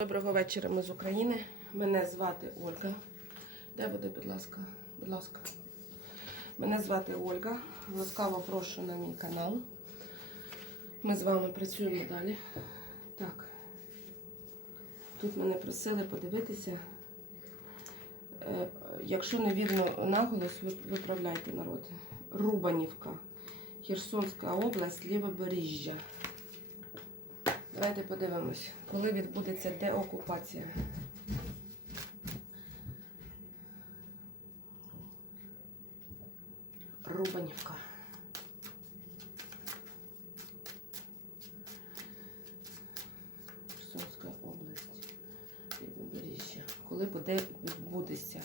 Доброго вечора, ми з України. Мене звати Ольга. Де буде, будь ласка, будь ласка. Мене звати Ольга. Ласкаво прошу на мій канал. Ми з вами працюємо далі. Так. Тут мене просили подивитися. Е, Якщо не вірно наголос, виправляйте народ. Рубанівка. Херсонська область, Лівобережжя. Давайте подивимось, коли відбудеться деокупація. Рубанівка. Херсонська область. Лівобережжя. Коли буде відбудеться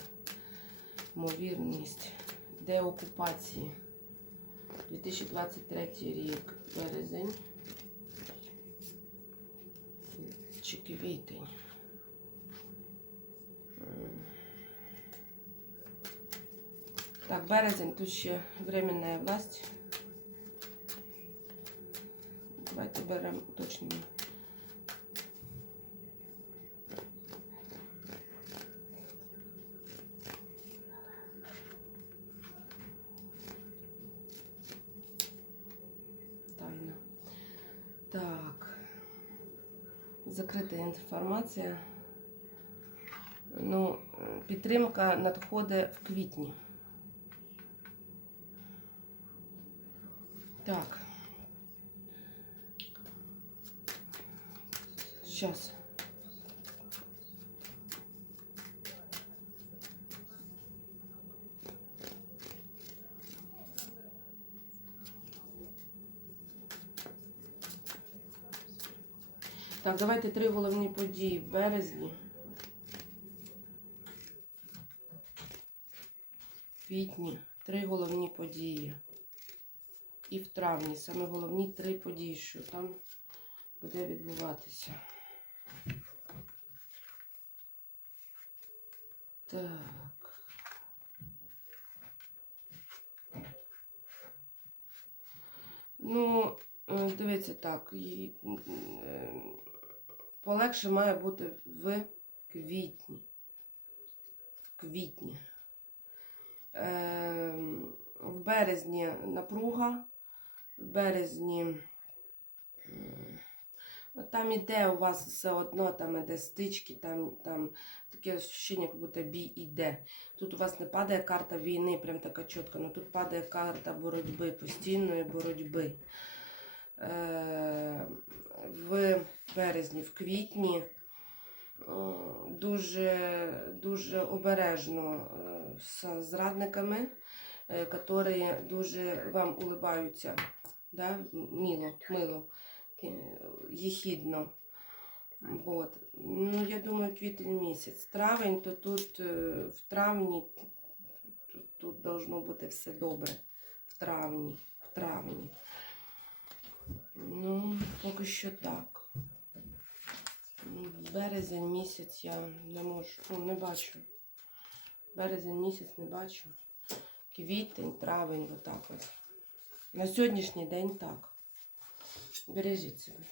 ймовірність деокупації? 2023 рік, березень квітень. Так, березень, тут ще временная власть. Давайте беремо уточнення. Тайна. Так. Закрита інформація. Ну, підтримка надходить в квітні. Так. Сейчас. Так, давайте три головні події в березні. Квітні три головні події. І в травні саме головні три події, що там буде відбуватися. Так. Ну, е, дивіться так. Е, Полегше має бути в квітні. В Квітні. Ем, В березні напруга, в березні ну, там іде у вас все одно, там іде стички, там, там таке ощущення, як будто бій іде. Тут у вас не падає карта війни, прям така чітка, але тут падає карта боротьби, постійної боротьби. Е, березні, в квітні е, дуже, дуже обережно е, з зрадниками, е, які дуже вам улибаються, да? мило, мило, єхідно. Вот. Ну, я думаю, квітень місяць. Травень, то тут е, в травні тут, тут должно бути все добре. В травні. В травні. Ну, поки що так. Березень місяць я не можу, ну, не бачу. Березень місяць не бачу. Квітень, травень, отак от. На сьогоднішній день так. Бережіть себе.